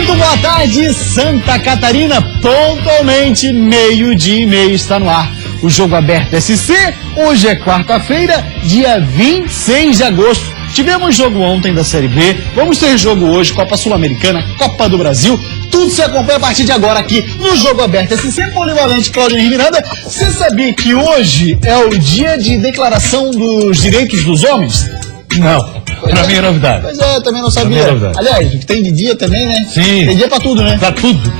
Muito boa tarde, Santa Catarina. Pontualmente, 12:30 está no ar. O Jogo Aberto SC, hoje é quarta-feira, dia 26 de agosto. Tivemos jogo ontem da Série B, vamos ter jogo hoje, Copa Sul-Americana, Copa do Brasil. Tudo se acompanha a partir de agora aqui no Jogo Aberto SC, polivalente Claudio Henrique Miranda. Você sabia que hoje é o dia de declaração dos direitos dos homens? Não. Pra mim é novidade. Pois é, eu também não sabia. Aliás, o que tem de dia também, né? Sim. Tem dia pra tudo, né? Pra tudo.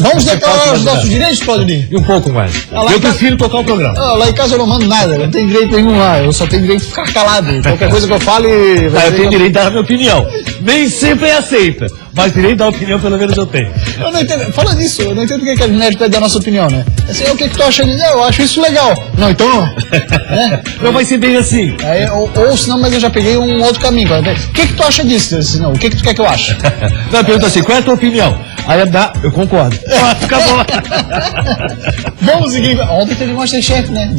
Vamos declarar os nossos direitos, Claudio? E um pouco mais. Eu prefiro tocar o programa. Lá em casa eu não mando nada, não tenho direito nenhum lá. Eu só tenho direito de ficar calado. Qualquer coisa que eu fale... Eu tenho direito de dar a minha opinião. Nem sempre é aceita, mas direito de dar opinião pelo menos eu tenho. Eu não entendo. Fala disso, eu não entendo porque a gente pede a nossa opinião, né? Assim, o que tu acha disso? Eu acho isso legal. Não, então não. Né? Não vai ser bem assim. Aí, ou senão, mas eu já peguei um outro caminho. O que tu acha disso? Assim, não, o que tu quer que eu ache? Não, pergunta assim, qual é a tua opinião? Aí eu concordo. Acabou. Vamos seguir. Ontem teve Masterchef, né?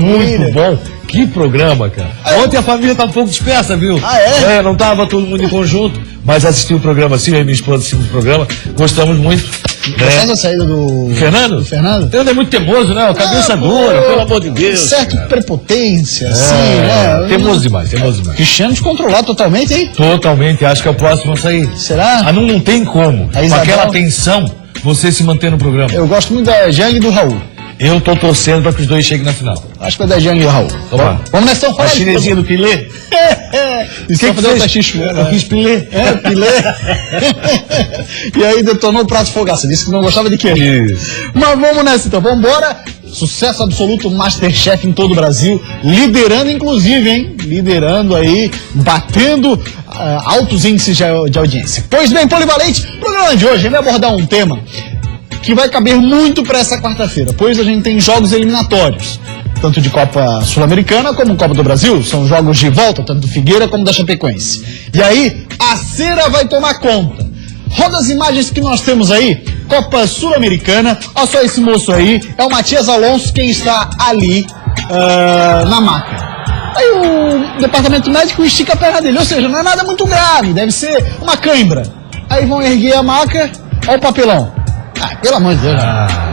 Muito bom. Que programa, cara. Ontem a família tá um pouco dispersa, viu? Ah, é? Não tava todo mundo em conjunto, mas assisti o programa assim, eu e minha esposa assistimos o programa, gostamos muito. Gostaste da saída do Fernando? Fernando? Ele é muito teimoso, né? Cabeça dura, pelo amor de Deus. Certo, cara. Prepotência, assim, né? Teimoso demais. Cristiano de controlar totalmente, hein? Totalmente, acho que é o próximo a sair. Será? Não tem como. Com aquela tensão, você se manter no programa. Eu gosto muito da Jang e do Raul. Eu tô torcendo pra que os dois cheguem na final. Acho que vai dar Jang e o Raul. Vamos nessa, então, a chinesinha do Pilê? Isso que fazer o tachicho. Eu quis Pilê. Pilê. E aí detonou o prato fogaça. Disse que não gostava de queijo. Isso. Mas vamos nessa, então. Vamos embora. Sucesso absoluto, Masterchef em todo o Brasil. Liderando, inclusive, hein? Liderando aí, batendo altos índices de audiência. Pois bem, Polivalente, o programa de hoje vai abordar um tema que vai caber muito para essa quarta-feira, pois a gente tem jogos eliminatórios, tanto de Copa Sul-Americana como Copa do Brasil, são jogos de volta, tanto do Figueira como da Chapecoense. E aí, a cera vai tomar conta. Roda as imagens que nós temos aí, Copa Sul-Americana, olha só esse moço aí, é o Matias Alonso quem está ali na maca. Aí o departamento médico estica a perna dele, ou seja, não é nada muito grave, deve ser uma cãibra. Aí vão erguer a maca, olha o papelão. Pelo amor de Deus,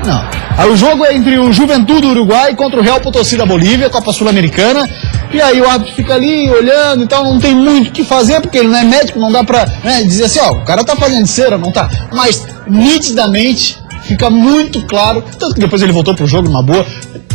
não. Aí o jogo é entre o Juventude do Uruguai contra o Real Potosí da Bolívia, Copa Sul-Americana. E aí o árbitro fica ali olhando e tal, não tem muito o que fazer, porque ele não é médico, não dá pra dizer assim, ó, o cara tá fazendo cera, não tá. Mas nitidamente fica muito claro, tanto que depois ele voltou pro jogo numa boa,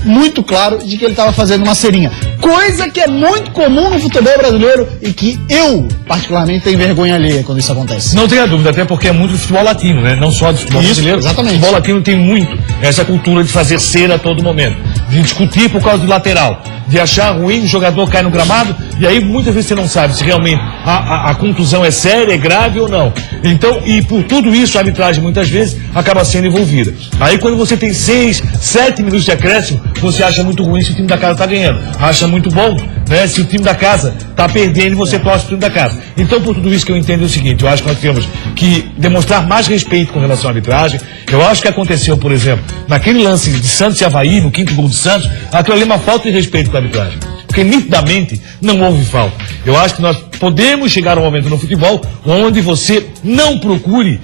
muito claro de que ele estava fazendo uma cerinha. Coisa que é muito comum no futebol brasileiro e que eu, particularmente, tenho vergonha alheia quando isso acontece. Não tenha dúvida, até porque é muito do futebol latino, né? Não só do futebol brasileiro. Exatamente. O futebol latino tem muito essa cultura de fazer cera a todo momento, de discutir por causa do lateral, de achar ruim, o jogador cai no gramado, e aí muitas vezes você não sabe se realmente a contusão é séria, é grave ou não. Então, e por tudo isso, a arbitragem muitas vezes acaba sendo envolvida. Aí quando você tem 6, 7 minutos de acréscimo, você acha muito ruim se o time da casa está ganhando. Acha muito bom, né? Se o time da casa está perdendo, você torce pro time da casa. Então, por tudo isso que eu entendo é o seguinte, eu acho que nós temos que demonstrar mais respeito com relação à arbitragem. Eu acho que aconteceu, por exemplo, naquele lance de Santos e Avaí, no 5º gol de Santos, aquilo ali é uma falta de respeito com a arbitragem. Porque nitidamente não houve falta. Eu acho que nós podemos chegar a um momento no futebol onde você não procure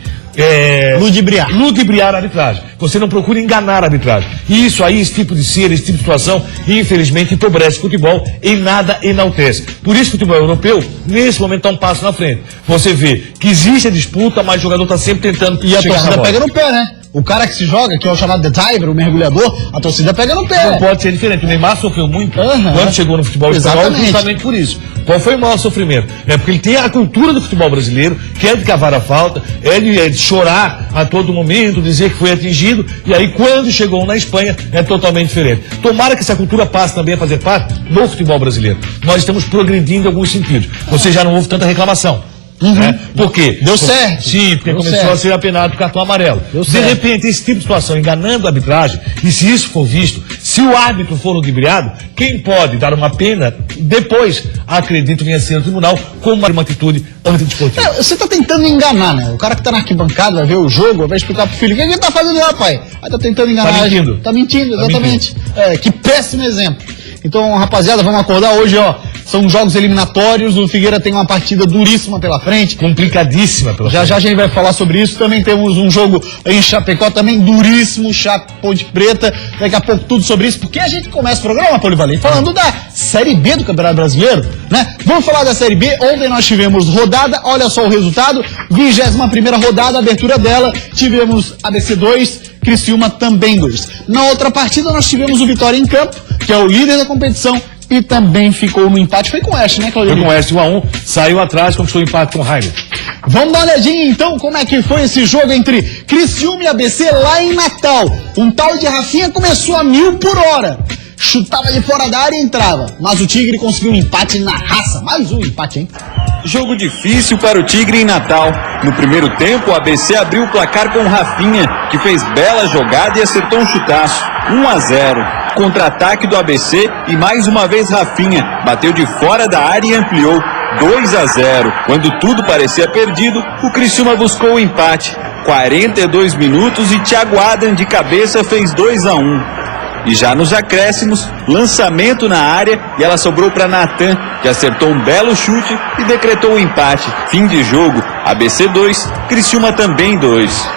ludibriar a arbitragem. Você não procura enganar a arbitragem. E isso aí, esse tipo de cera, esse tipo de situação, infelizmente, empobrece o futebol e nada enaltece. Por isso, o futebol europeu, nesse momento, está um passo na frente. Você vê que existe a disputa, mas o jogador está sempre tentando chegar. E a torcida pega no pé, né? O cara que se joga, que é o chamado The Tiger, o mergulhador, a torcida pega no pé. Não pode ser diferente. O Neymar sofreu muito quando chegou no futebol espanhol, justamente por isso. Qual foi o maior sofrimento? É porque ele tem a cultura do futebol brasileiro, que é de cavar a falta, é de chorar a todo momento, dizer que foi atingido, e aí quando chegou na Espanha é totalmente diferente. Tomara que essa cultura passe também a fazer parte do futebol brasileiro. Nós estamos progredindo em alguns sentidos. Você já não houve tanta reclamação. Né? Por quê? Deu certo. Sim, porque começou a ser apenado com cartão amarelo. De repente, esse tipo de situação, enganando a arbitragem, e se isso for visto, se o árbitro for ludibriado, quem pode dar uma pena, depois, acredito, venha ser o tribunal como uma atitude antidesportiva. Você está tentando enganar, né? O cara que está na arquibancada vai ver o jogo, vai explicar pro filho, o que ele tá fazendo lá, pai? Aí tá tentando enganar. Tá mentindo. Tá mentindo, exatamente. Que péssimo exemplo. Então, rapaziada, vamos acordar hoje, ó. São jogos eliminatórios, o Figueira tem uma partida duríssima pela frente. Complicadíssima pela frente. Já a gente vai falar sobre isso. Também temos um jogo em Chapecó, também duríssimo, Ponte Preta. Daqui a pouco tudo sobre isso, porque a gente começa o programa, Polivalente, falando da Série B do Campeonato Brasileiro, né? Vamos falar da Série B. Ontem nós tivemos rodada, olha só o resultado, 21ª rodada, abertura dela, tivemos ABC 2, Criciúma também 2. Na outra partida nós tivemos o Vitória em campo, que é o líder da competição, e também ficou no empate. Foi com o Oeste, né, Claudio? Foi com o Oeste 1-1, saiu atrás, conquistou o empate com o Rainer. Vamos dar uma olhadinha então como é que foi esse jogo entre Criciúma e ABC lá em Natal. Um tal de Rafinha começou a 1000 por hora. Chutava de fora da área e entrava. Mas o Tigre conseguiu um empate na raça. Mais um empate, hein? Jogo difícil para o Tigre em Natal. No primeiro tempo, o ABC abriu o placar com o Rafinha, que fez bela jogada e acertou um chutaço. 1-0. Contra-ataque do ABC e mais uma vez Rafinha bateu de fora da área e ampliou. 2-0. Quando tudo parecia perdido, o Criciúma buscou o empate. 42 minutos e Thiago Adam de cabeça fez 2-1. E já nos acréscimos, lançamento na área e ela sobrou para Natan, que acertou um belo chute e decretou o empate. Fim de jogo, ABC 2, Criciúma também 2.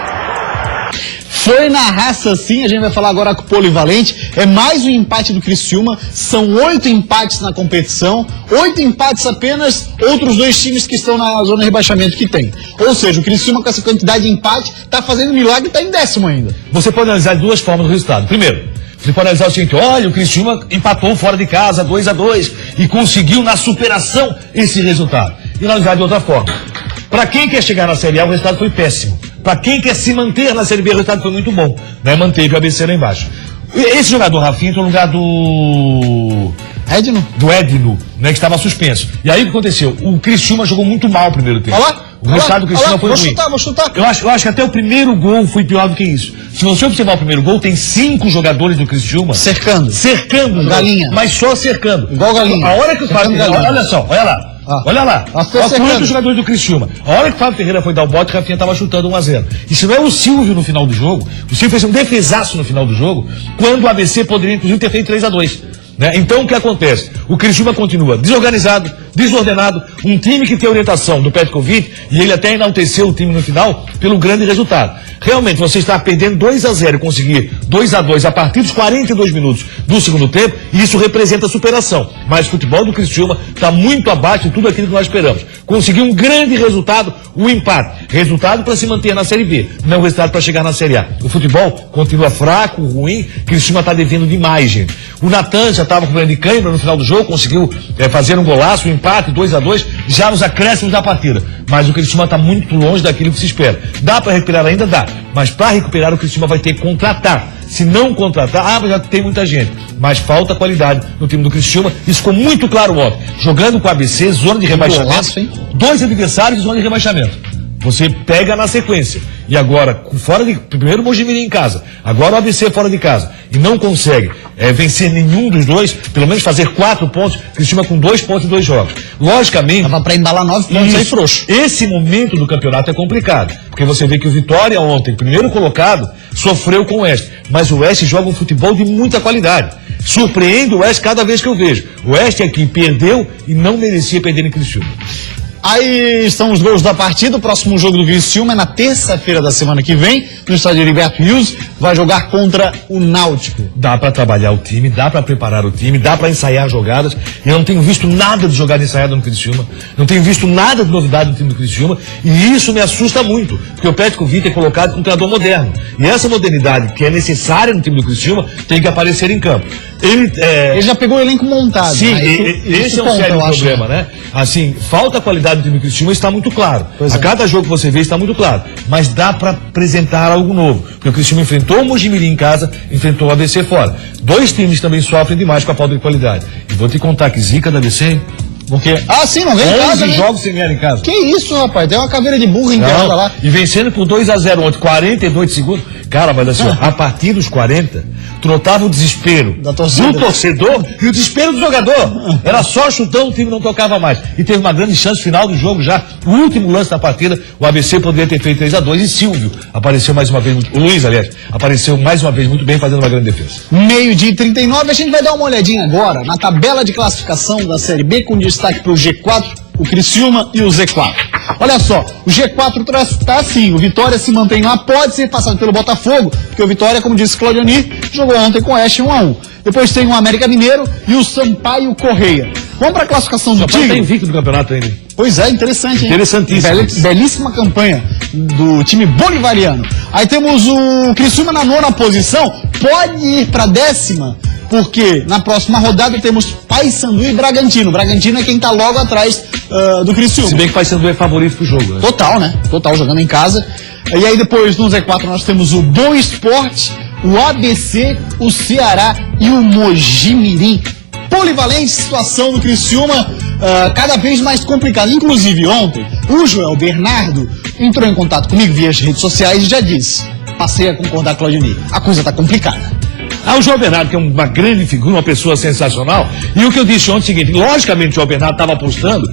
Foi na raça sim, a gente vai falar agora com o Polivalente. É mais um empate do Criciúma, são 8 empates na competição, 8 empates apenas, outros 2 times que estão na zona de rebaixamento que tem. Ou seja, o Criciúma com essa quantidade de empate está fazendo milagre e está em 10º ainda. Você pode analisar de duas formas o resultado. Primeiro, você pode analisar o seguinte: olha, o Criciúma empatou fora de casa 2-2 e conseguiu na superação esse resultado. E analisar de outra forma. Para quem quer chegar na Série A, o resultado foi péssimo. Para quem quer se manter na Série B, o resultado foi muito bom, né? Manteve o ABC lá embaixo. Esse jogador Rafinha entrou no lugar do Edno, né, que estava suspenso. E aí o que aconteceu? O Criciúma jogou muito mal o primeiro tempo. O resultado do Criciúma foi ruim. Vou chutar. Eu acho que até o primeiro gol foi pior do que isso. Se você observar o primeiro gol, tem 5 jogadores do Criciúma cercando galinha, mas só cercando. Igual galinha. A hora que o Fábio Ferreira, olha só, olha lá. Olha lá, olha quantos jogadores do Criciúma. A hora que o Fábio Ferreira foi dar o bote, o Rafinha estava chutando 1-0. E se não é o Silvio no final do jogo, o Silvio fez um defesaço no final do jogo, quando o ABC poderia inclusive ter feito 3-2. Né? Então o que acontece? O Criciúma continua desorganizado, desordenado, um time que tem orientação do Petkovic, e ele até enalteceu o time no final pelo grande resultado. Realmente, você está perdendo 2-0 e conseguir 2-2 a partir dos 42 minutos do segundo tempo, e isso representa superação. Mas o futebol do Criciúma está muito abaixo de tudo aquilo que nós esperamos. Conseguiu um grande resultado, o empate. Resultado para se manter na Série B, não resultado para chegar na Série A. O futebol continua fraco, ruim, o Criciúma está devendo demais, gente. O Natan já estava com problema de cãibra no final do jogo, conseguiu fazer um golaço, um empate, 2-2, já nos acréscimos da partida. Mas o Criciúma está muito longe daquilo que se espera. Dá para recuperar ainda? Dá. Mas para recuperar o Criciúma vai ter que contratar. Se não contratar, já tem muita gente. Mas falta qualidade no time do Criciúma. Isso ficou muito claro ontem. Jogando com o ABC, zona de rebaixamento. 2 adversários de zona de rebaixamento. Você pega na sequência. E agora, primeiro o Mojimirim em casa, agora o ABC fora de casa, e não consegue vencer nenhum dos dois, pelo menos fazer 4 pontos, Criciúma com 2 pontos em 2 jogos. Logicamente... Dava pra embalar 9 pontos aí frouxo. Esse momento do campeonato é complicado, porque você vê que o Vitória ontem, primeiro colocado, sofreu com o Oeste. Mas o Oeste joga um futebol de muita qualidade. Surpreende o Oeste cada vez que eu vejo. O Oeste aqui perdeu e não merecia perder em Criciúma. Aí estão os gols da partida. O próximo jogo do Criciúma é na terça-feira da semana que vem, no estádio Heriberto Rios. Vai jogar contra o Náutico. Dá para trabalhar o time, dá para preparar o time, dá para ensaiar jogadas. Eu não tenho visto nada de jogada ensaiada no Criciúma. Não tenho visto nada de novidade no time do Criciúma. E isso me assusta muito, porque o Petkovic é colocado como um treinador moderno. E essa modernidade que é necessária no time do Criciúma tem que aparecer em campo. Ele já pegou o elenco montado. Sim, esse é um sério problema, né? Assim, falta qualidade do time do Criciúma, está muito claro. A cada jogo que você vê está muito claro. Mas dá para apresentar algo novo. Porque o Criciúma enfrentou o Mojimirim em casa, enfrentou o ABC fora. 2 times também sofrem demais com a falta de qualidade. E vou te contar que zica da ABC, hein? Porque... sim, não vem em casa, 11 jogos sem ganhar em casa. Que isso, rapaz? Tem uma caveira de burro enterrada lá. E vencendo por 2-0 ontem, 42 segundos. Cara, mas assim, ó, a partir dos 40, tu notava o desespero Da torcida. do torcedor e o desespero do jogador. Era só chutão, o time não tocava mais. E teve uma grande chance final do jogo já. O último lance da partida, o ABC poderia ter feito 3-2 e Silvio apareceu mais uma vez, o Luiz, aliás, apareceu mais uma vez muito bem, fazendo uma grande defesa. 12h39, a gente vai dar uma olhadinha agora na tabela de classificação da Série B, com destaque para o G4, o Criciúma e o Z4. Olha só, o G4 está assim, o Vitória se mantém lá, pode ser passado pelo Botafogo, porque o Vitória, como disse Claudioni, jogou ontem com o Oeste 1-1. Depois tem o América Mineiro e o Sampaio Correia. Vamos para a classificação do Sampaio Tigre? tá invicto do campeonato ainda. Pois é, interessante, hein? Interessantíssimo. Belíssima campanha do time bolivariano. Aí temos o Criciúma na 9ª posição, pode ir para 10ª, porque na próxima rodada temos Paysandu e Bragantino. Bragantino é quem tá logo atrás do Criciúma. Se bem que o Paysandu é favorito pro jogo, né? Total, né? Total, jogando em casa. E aí depois no Z4 nós temos o Boa Esporte, o ABC, o Ceará e o Mogi Mirim. Polivalente situação do Criciúma, cada vez mais complicada. Inclusive ontem, o Joel Bernardo entrou em contato comigo via as redes sociais e já disse, passei a concordar com a Claudioni, a coisa tá complicada. O João Bernardo, que é uma grande figura, uma pessoa sensacional, e o que eu disse ontem é o seguinte, logicamente o João Bernardo estava apostando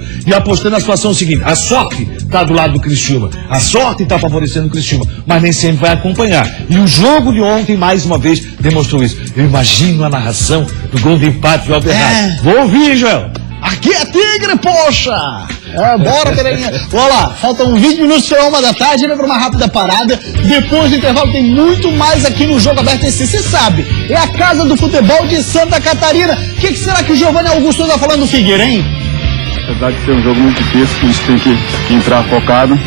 na situação seguinte, a sorte está do lado do Criciúma, a sorte está favorecendo o Criciúma, mas nem sempre vai acompanhar. E o jogo de ontem, mais uma vez, demonstrou isso. Eu imagino a narração do gol de empate do João Bernardo. Vou ouvir, Joel. Aqui é Tigre, poxa! Bora, Pereirinha. Olha lá, faltam 20 minutos para 1 da tarde, vai para uma rápida parada. Depois do intervalo tem muito mais aqui no Jogo Aberto SC. Você sabe, é a casa do futebol de Santa Catarina. O que será que o Giovanni Augusto está falando do Figueira, hein? Apesar de ser um jogo muito difícil, a gente tem que entrar focado,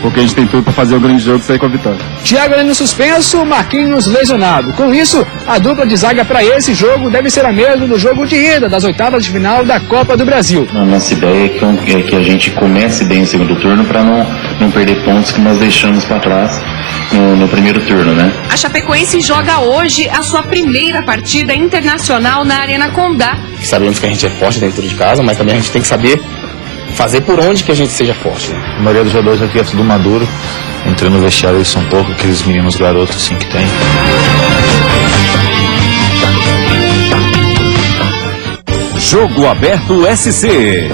porque a gente tem tudo para fazer o grande jogo e sair com a vitória. Thiago ali no suspenso, Marquinhos lesionado. Com isso, a dupla de zaga para esse jogo deve ser a mesma do jogo de ida das oitavas de final da Copa do Brasil. A nossa ideia é que a gente comece bem o segundo turno para não perder pontos que nós deixamos para trás no primeiro turno, né? A Chapecoense joga hoje a sua primeira partida internacional na Arena Condá. Sabemos que a gente é forte dentro de casa, mas também a gente tem que saber fazer por onde que a gente seja forte. Né? A maioria dos jogadores aqui é tudo maduro. Entrando no vestiário, eles são pouco aqueles meninos garotos assim que tem. Jogo Aberto SC.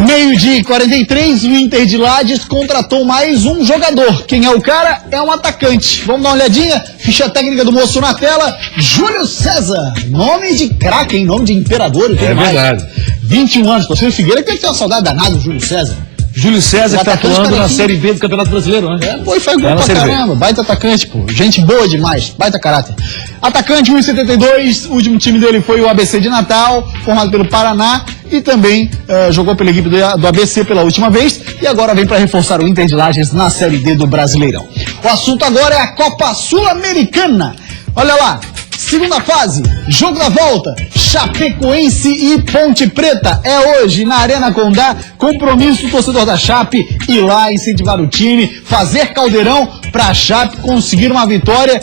12h43, o Inter de Lages contratou mais um jogador. Quem é o cara? É um atacante. Vamos dar uma olhadinha? Ficha técnica do moço na tela. Júlio César. Nome de craque, hein? Nome de imperador e tudo mais. É verdade. 21 anos. Torcedor Figueira que tem uma saudade danada do Júlio César. Júlio César que está atuando na Série B do Campeonato Brasileiro, né? Pô, e faz gol pra caramba. Baita atacante, pô. Gente boa demais. Baita caráter. Atacante 1,72. O último time dele foi o ABC de Natal, formado pelo Paraná. E também jogou pela equipe do ABC pela última vez. E agora vem para reforçar o Inter de Lages na Série D do Brasileirão. O assunto agora é a Copa Sul-Americana. Olha lá. Segunda fase, jogo da volta, Chapecoense e Ponte Preta. É hoje na Arena Condá, compromisso do torcedor da Chape ir lá incentivar o time, fazer caldeirão para a Chape conseguir uma vitória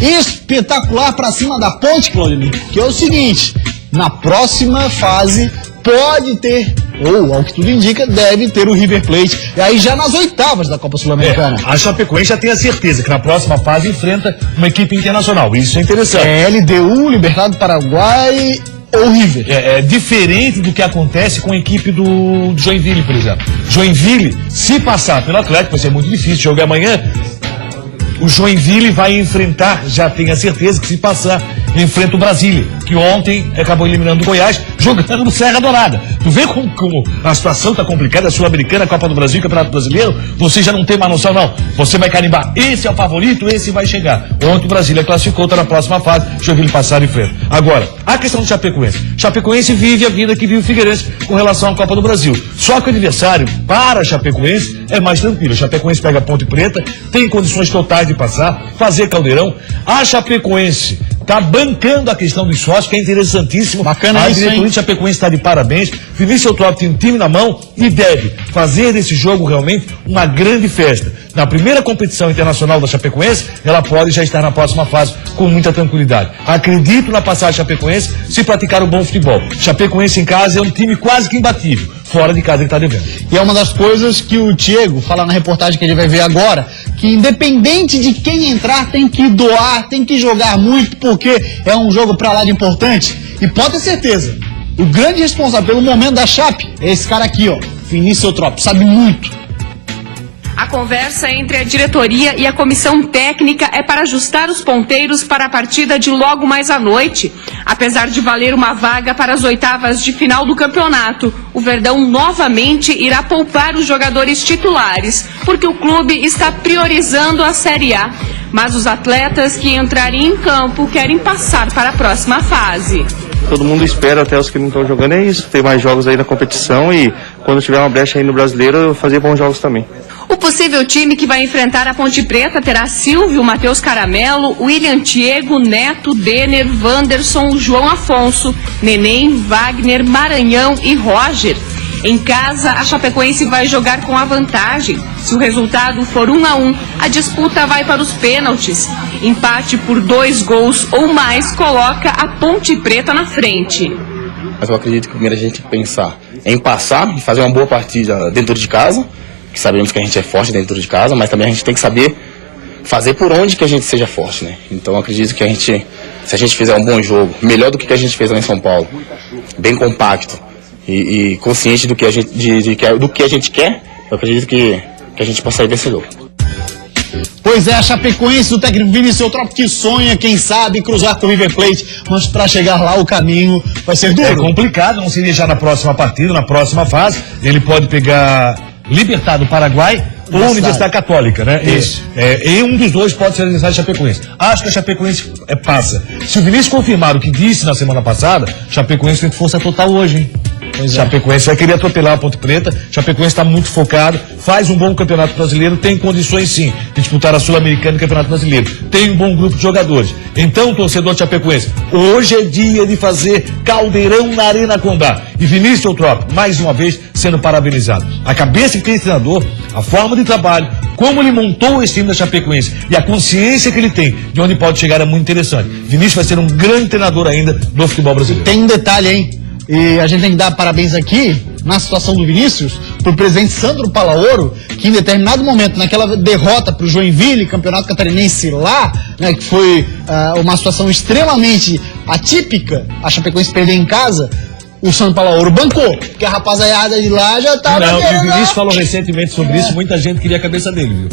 espetacular para cima da Ponte, Claudio. Que é o seguinte, na próxima fase pode ter, ou ao que tudo indica, deve ter o River Plate. E aí já nas oitavas da Copa Sul-Americana. A Chapecoense já tem a certeza que na próxima fase enfrenta uma equipe internacional. Isso é interessante. É LDU, Libertad do Paraguai ou River. É diferente do que acontece com a equipe do Joinville, por exemplo. Joinville, se passar pelo Atlético, vai ser muito difícil. O jogo é amanhã. O Joinville vai enfrentar, já tenho a certeza que se passar, enfrenta o Brasília, que ontem acabou eliminando o Goiás, jogando no Serra Dourada. Tu vê como a situação está complicada, a Sul-Americana, a Copa do Brasil, Campeonato Brasileiro, você já não tem mais noção, não. Você vai carimbar, esse é o favorito, esse vai chegar. Ontem o Brasília classificou, está na próxima fase, Joinville passar em frente. Agora, a questão do Chapecoense. Chapecoense vive a vida que vive o Figueirense com relação à Copa do Brasil. Só que o adversário, para a Chapecoense, é mais tranquilo. A Chapecoense pega a Ponte Preta, tem condições totais de passar, fazer caldeirão. A Chapecoense está bancando a questão dos sócios, que é interessantíssimo. Bacana a isso, diretoria hein? de Chapecoense está de parabéns. Vinícius Eutrópio tem um time na mão e deve fazer desse jogo realmente uma grande festa. na primeira competição internacional da Chapecoense, ela pode já estar na próxima fase com muita tranquilidade. Acredito na passagem chapecoense se praticar um bom futebol. Chapecoense em casa é um time quase que imbatível. Fora de casa ele está devendo. E é uma das coisas que o Diego fala na reportagem que ele vai ver agora, que independente de quem entrar, tem que doar, tem que jogar muito, porque é um jogo pra lá de importante. E pode ter certeza, o grande responsável pelo momento da Chape é esse cara aqui, ó, Vinícius Eutrópio, sabe muito. A conversa entre a diretoria e a comissão técnica é para ajustar os ponteiros para a partida de logo mais à noite. Apesar de valer uma vaga para as oitavas de final do campeonato, o Verdão novamente irá poupar os jogadores titulares, porque o clube está priorizando a Série A. Mas os atletas que entrarem em campo querem passar para a próxima fase. Todo mundo espera, até os que não estão jogando, é isso. Ter mais jogos aí na competição e quando tiver uma brecha aí no Brasileiro, fazer bons jogos também. O possível time que vai enfrentar a Ponte Preta terá Silvio, Matheus Caramelo, William Diego, Neto, Denner, Wanderson, João Afonso, Neném, Wagner, Maranhão e Roger. Em casa, a Chapecoense vai jogar com a vantagem. Se o resultado for 1-1, a disputa vai para os pênaltis. Empate por 2 gols ou mais coloca a Ponte Preta na frente. Mas eu acredito que primeiro a gente tem que pensar em passar e fazer uma boa partida dentro de casa, que sabemos que a gente é forte dentro de casa, mas também a gente tem que saber fazer por onde que a gente seja forte, né? Então eu acredito que se a gente fizer um bom jogo, melhor do que a gente fez lá em São Paulo, bem compacto e consciente do que a gente quer, eu acredito que a gente possa sair vencedor. Pois é, a Chapecoense, o técnico Vinícius Eutrópio, que sonha, quem sabe, cruzar com o River Plate, mas para chegar lá o caminho vai ser duro. É complicado, não seria já na próxima partida, na próxima fase, ele pode pegar Libertad do Paraguai ou Universidade Católica, né? Isso. E um dos dois pode ser a Universidade Chapecoense. Acho que a Chapecoense passa. Se o Vinícius confirmar o que disse na semana passada, Chapecoense tem força total hoje, hein? Chapecoense vai querer atropelar a Ponte Preta. Chapecoense está muito focado, faz um bom campeonato brasileiro, tem condições sim de disputar a Sul-Americana e o Campeonato Brasileiro. Tem um bom grupo de jogadores. Então, torcedor de Chapecoense, hoje é dia de fazer caldeirão na Arena Condá. E Vinícius Eutrópio, mais uma vez, sendo parabenizado. A cabeça que tem esse treinador, a forma de trabalho, como ele montou esse time da Chapecoense e a consciência que ele tem de onde pode chegar é muito interessante. Vinícius vai ser um grande treinador ainda do futebol brasileiro. Tem um detalhe, hein? E a gente tem que dar parabéns aqui, na situação do Vinícius, pro presidente Sandro Palaoro, que em determinado momento, naquela derrota pro Joinville, campeonato catarinense lá, né, que foi uma situação extremamente atípica, a Chapecoense perder em casa, o Sandro Palaoro bancou, porque a rapaziada de lá já tava... Não, e o Vinícius falou recentemente sobre isso, muita gente queria a cabeça dele, viu?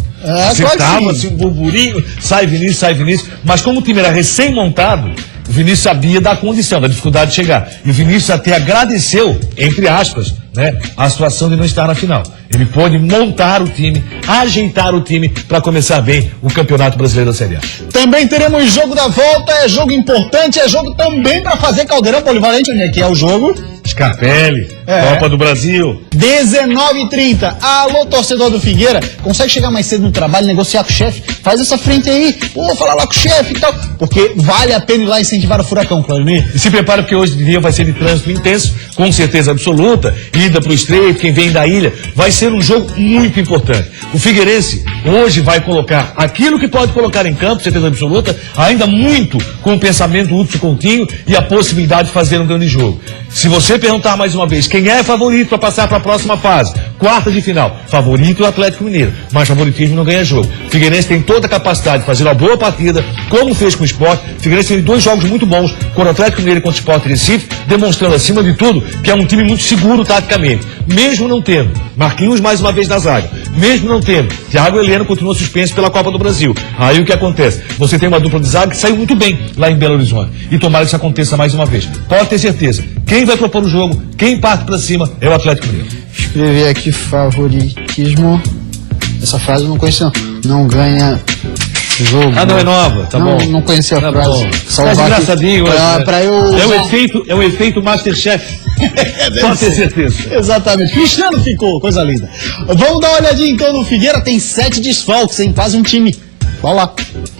Você tava assim, um burburinho, sai Vinícius, mas como o time era recém-montado, o Vinícius sabia da condição, da dificuldade de chegar. E o Vinícius até agradeceu, entre aspas, né, a situação de não estar na final. Ele pôde montar o time, ajeitar o time para começar bem o Campeonato Brasileiro da Série A. Também teremos jogo da volta, é jogo importante, é jogo também para fazer caldeirão polivalente, onde é que é o jogo? Scarpelli, Copa do Brasil. 19h30. Alô, torcedor do Figueira, consegue chegar mais cedo no trabalho, negociar com o chefe? Faz essa frente aí, falar lá com o chefe e tal, porque vale a pena ir lá incentivar o Furacão, Claudemir. E se prepara porque hoje de dia vai ser de trânsito intenso, com certeza absoluta, ida pro Estreito, quem vem da ilha, vai ser um jogo muito importante. O Figueirense hoje vai colocar aquilo que pode colocar em campo, certeza absoluta, ainda muito com o pensamento do Hudson Coutinho e a possibilidade de fazer um grande jogo. Se você perguntar mais uma vez quem é favorito para passar para a próxima fase, quarta de final, favorito é o Atlético Mineiro, mas favoritismo não ganha jogo. O Figueirense tem toda a capacidade de fazer uma boa partida, como fez com o Sport. O Figueirense tem 2 jogos muito bons, contra o Atlético Mineiro e contra o Sport Recife, demonstrando acima de tudo que é um time muito seguro taticamente, mesmo não tendo Marquinhos mais uma vez na zaga, mesmo não tendo Thiago Heleno, continua suspenso pela Copa do Brasil. Aí o que acontece? Você tem uma dupla de zaga que saiu muito bem lá em Belo Horizonte, e tomara que isso aconteça mais uma vez. Pode ter certeza, quem vai propor o jogo, quem parte pra cima é o Atlético Mineiro. Escrever aqui favoritismo. Essa frase eu não conhecia. Não ganha jogo. Ah, não é nova, tá bom. Não conhecia a frase. Tá engraçadinho, pra eu... É o efeito Masterchef. Pode ter certeza. Exatamente. Cristiano ficou, coisa linda. Vamos dar uma olhadinha então no Figueira. Tem 7 desfalques, hein? Quase um time. Vamos lá.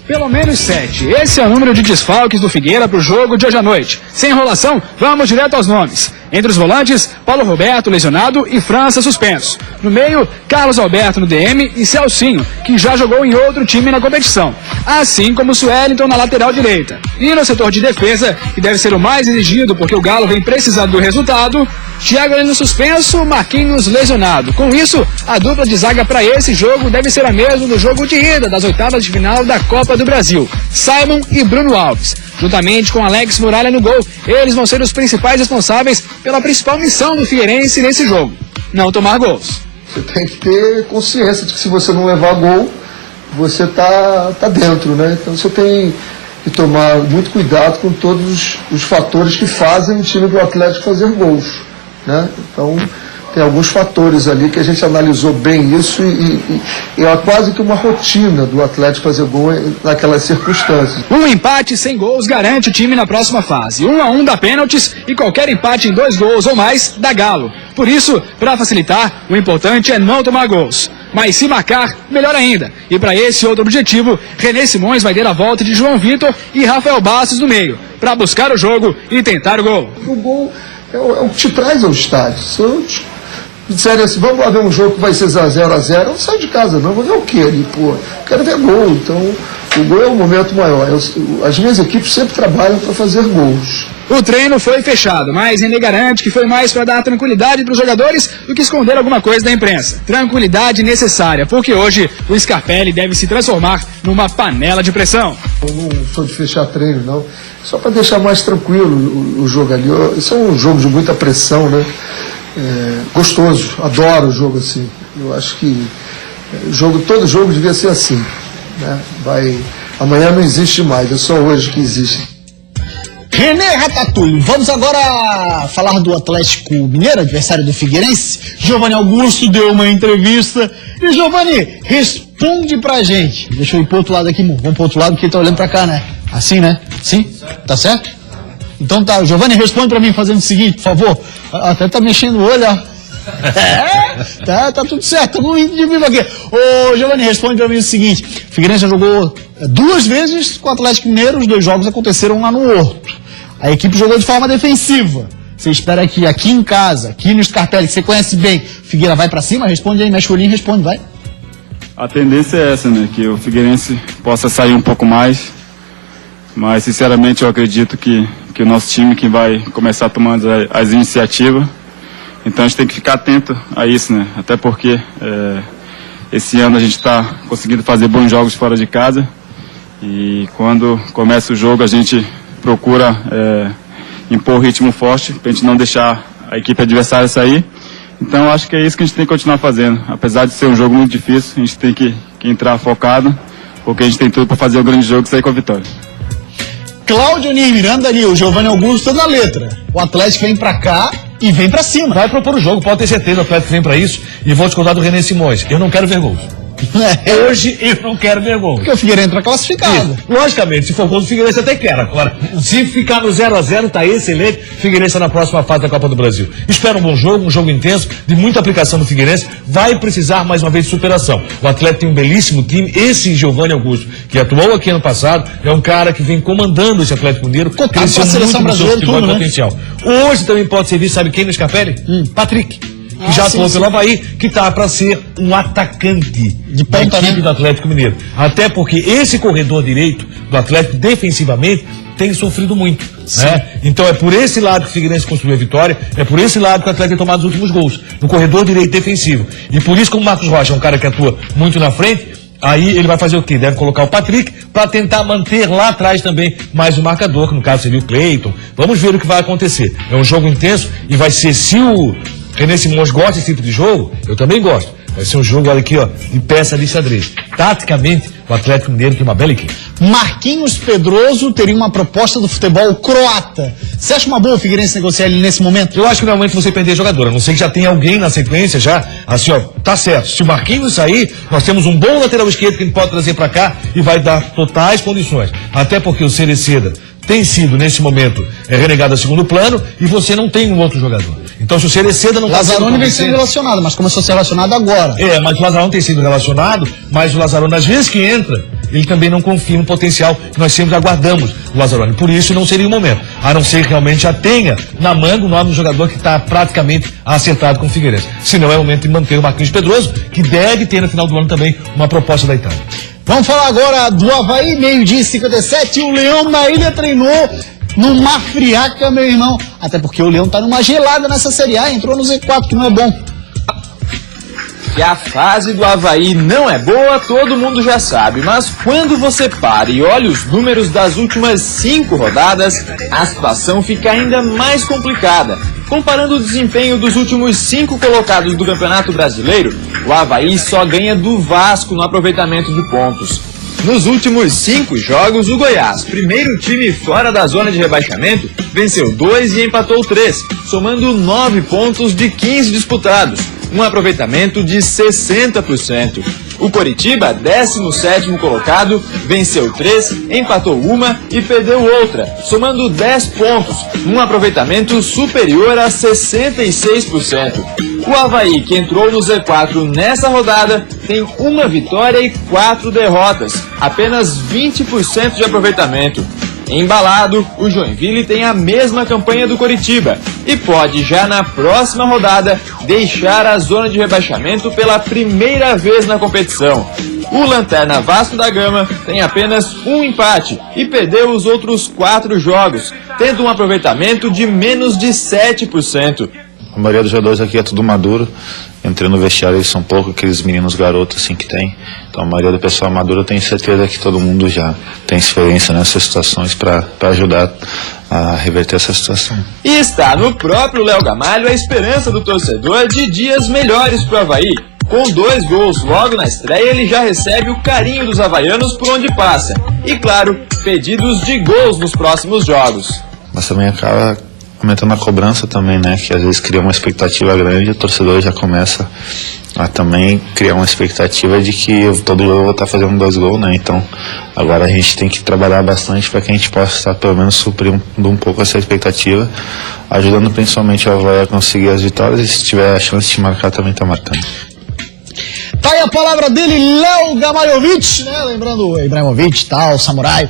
Pelo menos 7. Esse é o número de desfalques do Figueira para o jogo de hoje à noite. Sem enrolação, vamos direto aos nomes. Entre os volantes, Paulo Roberto lesionado e França suspenso. No meio, Carlos Alberto no DM e Celcinho, que já jogou em outro time na competição. Assim como Suelton na lateral direita. E no setor de defesa, que deve ser o mais exigido porque o Galo vem precisando do resultado, Thiago Heleno suspenso, Marquinhos lesionado. Com isso, a dupla de zaga para esse jogo deve ser a mesma do jogo de ida das oitavas de final da Copa do Brasil. Simon e Bruno Alves. Juntamente com Alex Muralha no gol, eles vão ser os principais responsáveis pela principal missão do Figueirense nesse jogo: não tomar gols. Você tem que ter consciência de que se você não levar gol, você tá dentro, né? Então você tem que tomar muito cuidado com todos os fatores que fazem o time do Atlético fazer gols, né? Então tem alguns fatores ali que a gente analisou bem isso e é quase que uma rotina do Atlético fazer gol naquelas circunstâncias. Um empate sem gols garante o time na próxima fase. 1-1 dá pênaltis e qualquer empate em 2 gols ou mais dá Galo. Por isso, para facilitar, o importante é não tomar gols. Mas se marcar, melhor ainda. E para esse outro objetivo, René Simões vai ter a volta de João Vitor e Rafael Bastos no meio, para buscar o jogo e tentar o gol. O gol é o que te traz ao estádio. Se eu disserem assim, vamos lá ver um jogo que vai ser 0-0, eu não saio de casa não, vou ver o quê ali, pô? Quero ver gol, então o gol é um momento maior. As minhas equipes sempre trabalham para fazer gols. O treino foi fechado, mas René garante que foi mais para dar tranquilidade para os jogadores do que esconder alguma coisa da imprensa. Tranquilidade necessária, porque hoje o Scarpelli deve se transformar numa panela de pressão. Eu não sou de fechar treino, não. Só para deixar mais tranquilo o jogo ali. Isso é um jogo de muita pressão, né? Gostoso, adoro o jogo assim. Eu acho que todo jogo devia ser assim, né? Amanhã não existe mais, é só hoje que existe. René Ratatouille, vamos agora falar do Atlético Mineiro, adversário do Figueirense. Giovanni Augusto deu uma entrevista. E Giovanni, responde pra gente. Deixa eu ir pro outro lado aqui, vamos pro outro lado, porque ele tá olhando pra cá, né? Assim, né? Sim? Tá certo? Então tá, Giovanni, responde pra mim fazendo o seguinte, por favor. Até tá mexendo o olho, ó. Tá tudo certo, tá muito de vivo aqui. Ô, Giovanni, responde pra mim o seguinte: o Figueirense já jogou 2 vezes com o Atlético Mineiro, os 2 jogos aconteceram lá no Horto. A equipe jogou de forma defensiva. Você espera que aqui em casa, aqui no Scarpelli, que você conhece bem, Figueira vai pra cima? Responde aí, mexe o olhinho e responde, vai. A tendência é essa, né? Que o Figueirense possa sair um pouco mais. Mas, sinceramente, eu acredito que o nosso time que vai começar tomando as iniciativas. Então a gente tem que ficar atento a isso, né? Até porque esse ano a gente está conseguindo fazer bons jogos fora de casa. E quando começa o jogo a gente procura impor o ritmo forte para a gente não deixar a equipe adversária sair. Então eu acho que é isso que a gente tem que continuar fazendo. Apesar de ser um jogo muito difícil, a gente tem que entrar focado, porque a gente tem tudo para fazer o grande jogo e sair com a vitória. Cláudio Miranda ali, o Giovanni Augusto na letra. O Atlético vem pra cá e vem pra cima. Vai propor o jogo, pode ter certeza, o Atlético vem pra isso. E vou te contar do René Simões. Eu não quero ver gols. Hoje eu não quero ver gol. Porque o Figueirense entra classificado. Isso. Logicamente, se for gol do Figueirense até quero. Agora, se ficar no 0-0, tá excelente. Figueirense na próxima fase da Copa do Brasil. Espero um bom jogo, um jogo intenso, de muita aplicação do Figueirense. Vai precisar mais uma vez de superação. O Atlético tem um belíssimo time. Esse Giovanni Augusto, que atuou aqui ano passado, é um cara que vem comandando esse Atlético Mineiro. Cresceu muito seleção brasileira, tudo, né? Potencial. Hoje também pode servir, sabe quem no Scarpelli? Patrick. Que já atuou pelo Avaí, que tá para ser um atacante de ponta, né, do Atlético Mineiro. Até porque esse corredor direito do Atlético, defensivamente, tem sofrido muito, né? Então é por esse lado que o Figueirense construiu a vitória, é por esse lado que o Atlético tem tomado os últimos gols, no corredor direito defensivo. E por isso, como o Marcos Rocha é um cara que atua muito na frente, aí ele vai fazer o quê? Deve colocar o Patrick para tentar manter lá atrás também mais o marcador, que no caso seria o Cleiton. Vamos ver o que vai acontecer. É um jogo intenso e vai ser, se o René Simões gosta desse tipo de jogo, eu também gosto. Vai ser um jogo, olha aqui, ó, de peça de xadrez. Taticamente, o Atlético Mineiro tem uma bela equipe. Marquinhos Pedroso teria uma proposta do futebol croata. Você acha uma boa o Figueirense negociar ele nesse momento? Eu acho que não é o momento de você perder jogador. A não ser que já tem alguém na sequência já, assim, ó, tá certo. Se o Marquinhos sair, nós temos um bom lateral esquerdo que a gente pode trazer pra cá e vai dar totais condições. Até porque o Cereceda tem sido, nesse momento, renegado a segundo plano e você não tem um outro jogador. Então, se o Cereceda não... Lazzaroni vem sendo relacionado, mas começou a ser relacionado agora. Mas o Lazzaroni tem sido relacionado, mas o Lazzaroni, às vezes que entra, ele também não confia no potencial que nós sempre aguardamos do Lazzaroni. Por isso não seria o momento, a não ser que realmente já tenha na manga o nome do jogador que está praticamente acertado com o Figueirense. Se não, é o momento de manter o Marquinhos Pedroso, que deve ter no final do ano também uma proposta da Itália. Vamos falar agora do Avaí, 12h57, o Leão na ilha treinou numa friaca, meu irmão. Até porque o Leão tá numa gelada nessa Série A, entrou no Z4, que não é bom. Que a fase do Avaí não é boa, todo mundo já sabe, mas quando você para e olha os números das últimas 5 rodadas, a situação fica ainda mais complicada. Comparando o desempenho dos últimos 5 colocados do Campeonato Brasileiro, o Avaí só ganha do Vasco no aproveitamento de pontos. Nos últimos 5 jogos, o Goiás, primeiro time fora da zona de rebaixamento, venceu 2 e empatou 3, somando 9 pontos de 15 disputados, um aproveitamento de 60%. O Coritiba, 17º colocado, venceu 3, empatou 1 e perdeu outra, somando 10 pontos, um aproveitamento superior a 66%. O Avaí, que entrou no Z4 nessa rodada, tem 1 vitória e 4 derrotas, apenas 20% de aproveitamento. Embalado, o Joinville tem a mesma campanha do Coritiba e pode já na próxima rodada deixar a zona de rebaixamento pela primeira vez na competição. O Lanterna Vasco da Gama tem apenas 1 empate e perdeu os outros 4 jogos, tendo um aproveitamento de menos de 7%. A maioria dos jogadores aqui é tudo maduro. Entrei no vestiário, eles são pouco aqueles meninos garotos assim que tem. Então a maioria do pessoal maduro, eu tenho certeza que todo mundo já tem experiência nessas situações para ajudar a reverter essa situação. E está no próprio Léo Gamalho a esperança do torcedor de dias melhores para o Avaí. Com 2 gols logo na estreia, ele já recebe o carinho dos havaianos por onde passa. E claro, pedidos de gols nos próximos jogos. Mas também acaba aumentando a cobrança também, né? Que às vezes cria uma expectativa grande e o torcedor já começa a também criar uma expectativa de que todo jogo eu vou estar fazendo 2 gols, né? Então agora a gente tem que trabalhar bastante para que a gente possa estar pelo menos suprindo um pouco essa expectativa, ajudando principalmente o Avaí a conseguir as vitórias e se tiver a chance de marcar também tá marcando. Tá aí a palavra dele, Léo Gamalhovic, né? Lembrando o Ibrahimovic, tal, Samurai.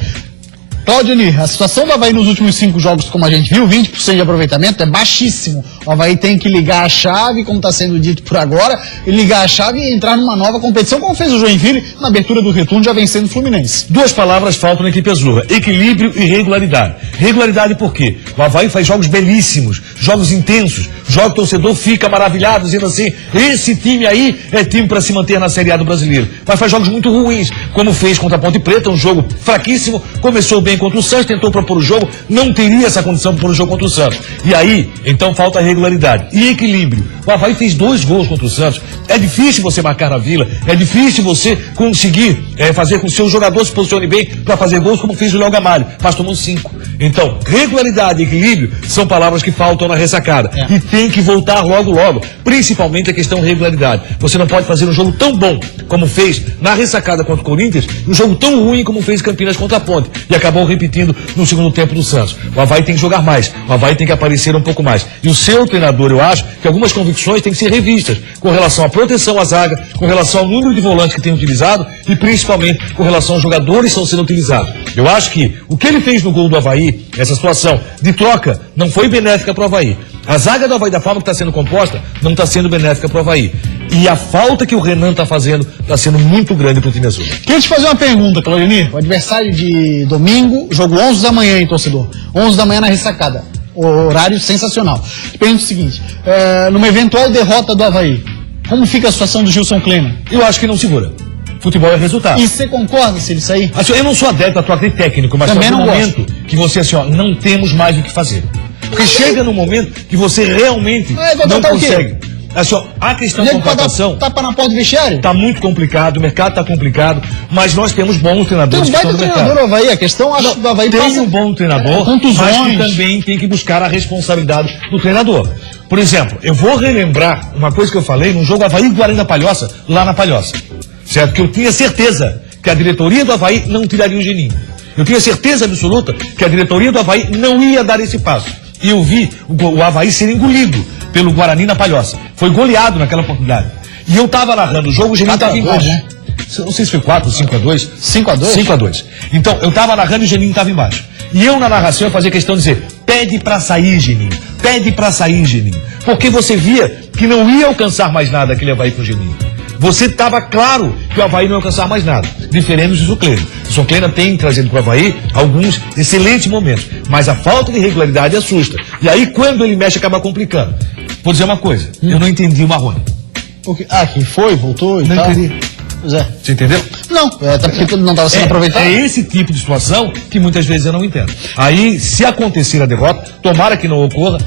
Claudionir, a situação do Avaí nos últimos 5 jogos, como a gente viu, 20% de aproveitamento é baixíssimo. O Avaí tem que ligar a chave, como está sendo dito por agora, e ligar a chave e entrar numa nova competição, como fez o Joinville na abertura do retorno, já vencendo o Fluminense. 2 palavras faltam na equipe azul: equilíbrio e regularidade. Regularidade por quê? O Avaí faz jogos belíssimos, jogos intensos, jogos que o torcedor fica maravilhado, dizendo assim, esse time aí é time para se manter na Série A do Brasileiro. Mas faz jogos muito ruins, como fez contra a Ponte Preta, um jogo fraquíssimo, começou bem contra o Santos, tentou propor o jogo, não teria essa condição de propor o jogo contra o Santos. E aí, então falta regularidade e equilíbrio. O Avaí fez 2 gols contra o Santos. É difícil você marcar na Vila, é difícil você conseguir fazer com que o seu jogador se posicione bem para fazer gols, como fez o Léo Gamalho, mas tomou 5. Então, regularidade e equilíbrio são palavras que faltam na ressacada. E tem que voltar logo, logo. Principalmente a questão regularidade. Você não pode fazer um jogo tão bom como fez na ressacada contra o Corinthians, um jogo tão ruim como fez Campinas contra a Ponte. E acabou repetindo no segundo tempo do Santos. O Avaí tem que jogar mais, o Avaí tem que aparecer um pouco mais. E o seu treinador, eu acho que algumas convicções têm que ser revistas com relação à proteção à zaga, com relação ao número de volantes que tem utilizado e principalmente com relação aos jogadores que estão sendo utilizados. Eu acho que o que ele fez no gol do Avaí, essa situação de troca, não foi benéfica para o Avaí. A zaga do Avaí, da forma que está sendo composta, não está sendo benéfica para o Avaí. E a falta que o Renan está fazendo está sendo muito grande para o time azul. Queria te fazer uma pergunta, Claudionir. O adversário de domingo, jogo 11 da manhã, hein, torcedor? 11 da manhã na ressacada. Horário sensacional. Te pergunto o seguinte, numa eventual derrota do Avaí, como fica a situação do Gilson Kleina? Eu acho que não segura. Futebol é resultado. E você concorda se ele sair? Assim, eu não sou adepto à troca de técnico, mas também no não momento gosto. Que você, assim, ó, não temos mais o que fazer. Porque chega no momento que você realmente não consegue. Assim, ó, a questão da contratação tapa na porta do vestiário? Está muito complicado, o mercado está complicado, mas nós temos bons treinadores. Tem um baita treinador, Avaí. A questão, acho que o Avaí tem um bom treinador, mas que também tem que buscar a responsabilidade do treinador. Por exemplo, eu vou relembrar uma coisa que eu falei num jogo Avaí e Guarani da Palhoça, lá na Palhoça. Certo? Que eu tinha certeza que a diretoria do Avaí não tiraria o Geninho. Eu tinha certeza absoluta que a diretoria do Avaí não ia dar esse passo. E eu vi o Avaí ser engolido pelo Guarani na Palhoça. Foi goleado naquela oportunidade. E eu estava narrando o jogo, o Geninho estava embaixo. não sei se foi 4 ou 5-2. 5-2? 5-2. Então, eu tava narrando e o Geninho tava embaixo. E eu, na narração, eu fazia questão de dizer, pede pra sair, Geninho. Pede pra sair, Geninho. Porque você via que não ia alcançar mais nada aquele Avaí com o Geninho. Você estava claro que o Avaí não ia alcançar mais nada. Diferente do Zuclena. O Zuclena tem trazido para o Avaí alguns excelentes momentos. Mas a falta de regularidade assusta. E aí, quando ele mexe, acaba complicando. Vou dizer uma coisa. Eu não entendi o Marrone. Que foi, voltou e não tal. Entendi. Pois é. Você entendeu? Não, até porque não estava sendo aproveitado. É esse tipo de situação que muitas vezes eu não entendo. Aí, se acontecer a derrota, tomara que não ocorra,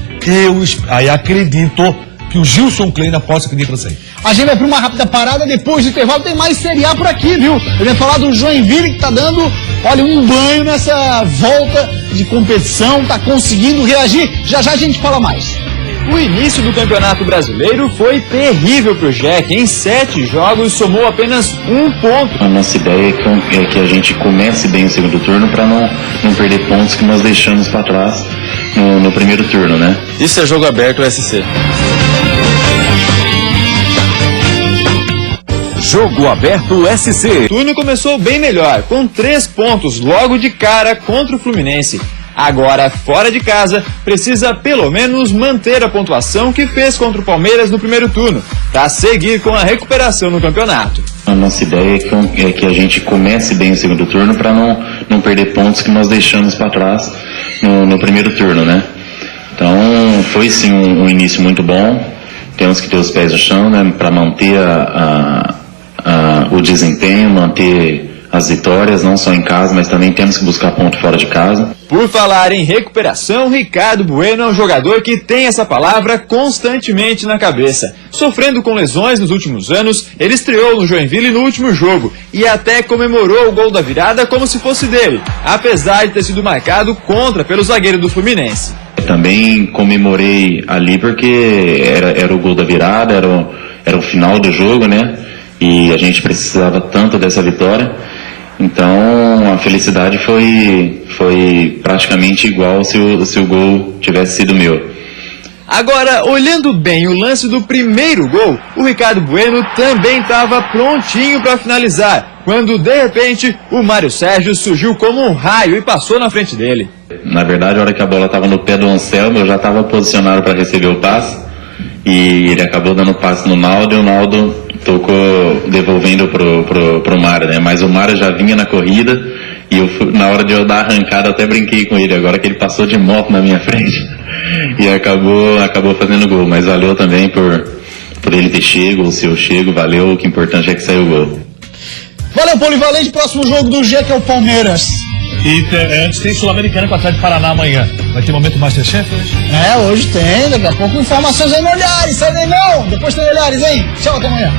aí acredito que o Gilson Kleina possa pedir para sair. A gente vai para uma rápida parada, depois do intervalo tem mais Série A por aqui, viu? Eu ia falar do Joinville que tá dando, olha, um banho nessa volta de competição, tá conseguindo reagir. Já já a gente fala mais. O início do Campeonato Brasileiro foi terrível pro Jack. Em 7 jogos, somou apenas 1 ponto. A nossa ideia é que a gente comece bem o segundo turno para não perder pontos que nós deixamos para trás no primeiro turno, né? Isso é jogo aberto, SC. Jogo Aberto SC. O turno começou bem melhor, com 3 pontos logo de cara contra o Fluminense. Agora, fora de casa, precisa pelo menos manter a pontuação que fez contra o Palmeiras no primeiro turno, para seguir com a recuperação no campeonato. A nossa ideia é que a gente comece bem o segundo turno para não perder pontos que nós deixamos para trás no primeiro turno, né? Então, foi sim um início muito bom. Temos que ter os pés no chão, né, para manter o desempenho, manter as vitórias, não só em casa, mas também temos que buscar ponto fora de casa. Por falar em recuperação, Ricardo Bueno é um jogador que tem essa palavra constantemente na cabeça. Sofrendo com lesões nos últimos anos, ele estreou no Joinville no último jogo e até comemorou o gol da virada como se fosse dele, apesar de ter sido marcado contra pelo zagueiro do Fluminense. Também comemorei ali porque era o gol da virada, era o final do jogo, né? E a gente precisava tanto dessa vitória. Então a felicidade foi praticamente igual se o gol tivesse sido meu. Agora, olhando bem o lance do primeiro gol, o Ricardo Bueno também estava prontinho para finalizar, quando de repente o Mário Sérgio surgiu como um raio e passou na frente dele. Na verdade, a hora que a bola estava no pé do Anselmo, eu já estava posicionado para receber o passe, e ele acabou dando passe no Naldo, e o Naldo tocou devolvendo pro Mário, né? Mas o Mário já vinha na corrida e na hora de eu dar a arrancada até brinquei com ele, agora que ele passou de moto na minha frente e acabou fazendo gol, mas valeu também por ele ter chego, ou se eu chego, valeu, o que é importante é que saiu o gol. Valeu, Polivalente, próximo jogo do G que é o Palmeiras. E antes tem Sul-Americana com o Atlético de Paraná amanhã. Vai ter momento Masterchef hoje? Hoje tem, daqui a pouco informações aí no Olhares, sai daí não, depois tem Olhares, hein? Tchau, até amanhã.